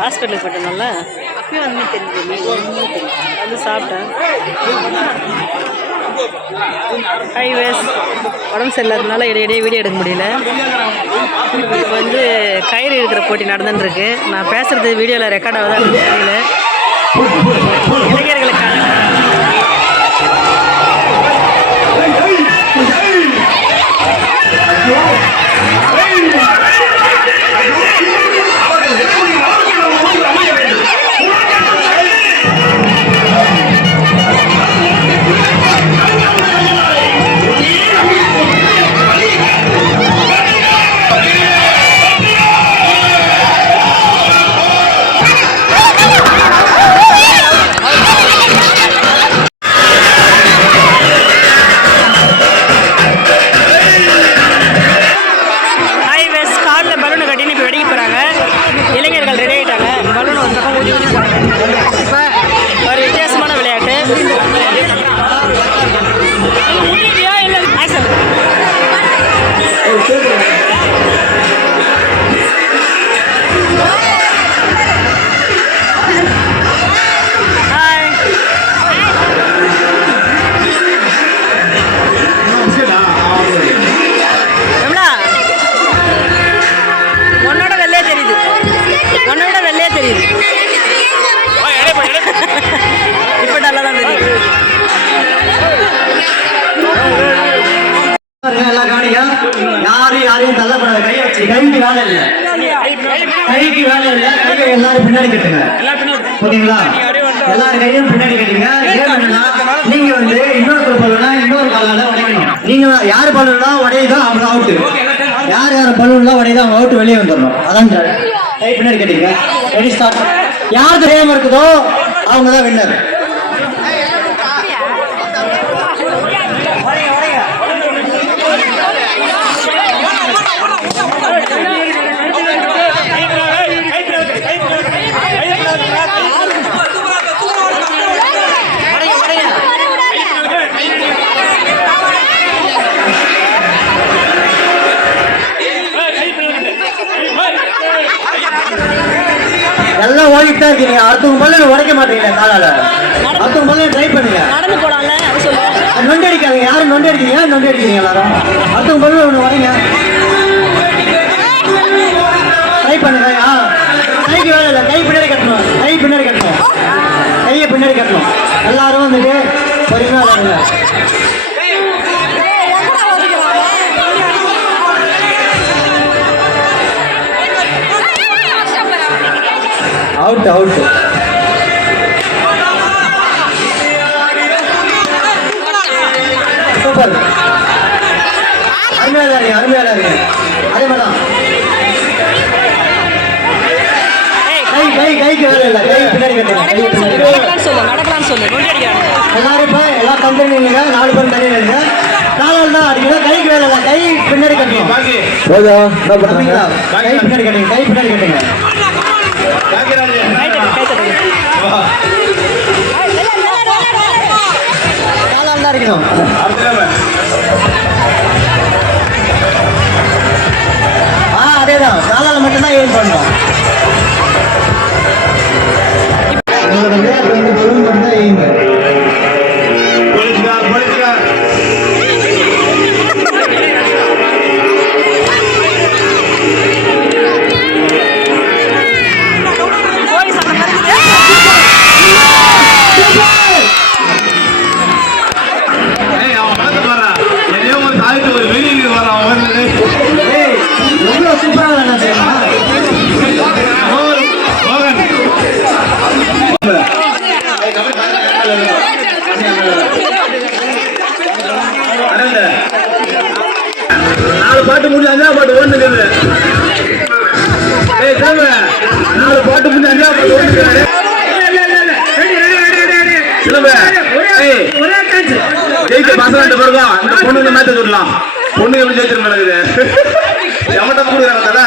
ஹாஸ்பிட்டலுக்கு போயிட்டனால அப்பயும் வந்து தெரிஞ்சு வந்து சாப்பிட்டேன். ஹைவேஸ் உடம்பு சரியில்லாததுனால இடையிடையே வீடியோ எடுக்க முடியல. இப்போ வந்து கயிறு இழுக்கிற போட்டி நடந்துட்டுருக்கு. நான் பேசுகிறது வீடியோவில் ரெக்கார்ட் ஆகுதா தெரியல. இளைஞர்களுக்கான யாரையும் தள்ளப்படாத. கை வச்சு கைக்கு வேலை இல்லை, கைக்கு வேலை இல்லை. கையை எல்லாரும் பின்னாடி கட்டுங்க, ஓகேங்களா? எல்லாரும் கையும் பின்னாடி கட்டுங்க. நீங்க வந்து இன்னொரு பலூனா இன்னொரு காலால உடைக்கணும். நீங்க யாரு பலூனா உடையுதோ அவங்க அவுட்டு, யார் யார் பலூன்லாம் உடையுதோ அவங்க அவுட்டு வெளியே வந்துடணும். அதான் கை பின்னாடி கட்டிங்க. Ready start. யார் தெரியாம இருக்குதோ அவங்க தான் வின்னர். எல்லாம் ஓடிட்டு தான் இருக்கீங்க. அடுத்தவங்க போல உடைக்க மாட்டீங்க காலால. அடுத்தவங்க போல ட்ரை பண்ணுங்க. நொண்டி அடிக்காதீங்க. யாரும் நொண்டி அடிக்கிறீங்க, நொண்டி அடிக்கிறீங்க எல்லாரும். அடுத்தவங்க போல ஒன்று உடைங்க, ட்ரை பண்ணுங்க. கைக்கு வேலை இல்லை, கை பின்னாடி கட்டணும், கை பின்னாடி கட்டணும், கையை பின்னாடி கட்டணும். எல்லாரும் வந்துட்டு பொறுமையா வருங்க. Out out. சூப்பர், அருமையா இருக்கு, அருமையா இருக்கு. அதே மாதிரிதான் கைக்கு வேலை இல்லை, கை பின்னாடி எல்லாரும் இப்ப எல்லா கம்பெனி இல்லைங்க, 4 பேர் தண்ணி இல்லைங்க. காலால் தான் அடிக்கணும், கைக்கு வேலை இல்லை, கை பின்னாடி கட்டணும். கை பின்னாடி கட்டுங்க, கை பின்னாடி கட்டுங்க. காலால் தான் அடிக்கணும். அதேதான், காலால மட்டும்தான் ஏன் பண்ணணும். பாட்டு முடிஞ்சு 5ஆவது பாட்டு ஓடுது. 4 பாட்டு முடிஞ்சு 5ஆவது பாட்டு ஓடுது. ஜெயிச்ச பசங்க பிறகும் இந்த பொண்ணுங்க மேட்ச் சொல்லலாம். பொண்ணுங்க எப்படி ஜெயிச்சிருக்க நடக்குது. எவன்ட்ட கொடுக்குறாங்க தலை.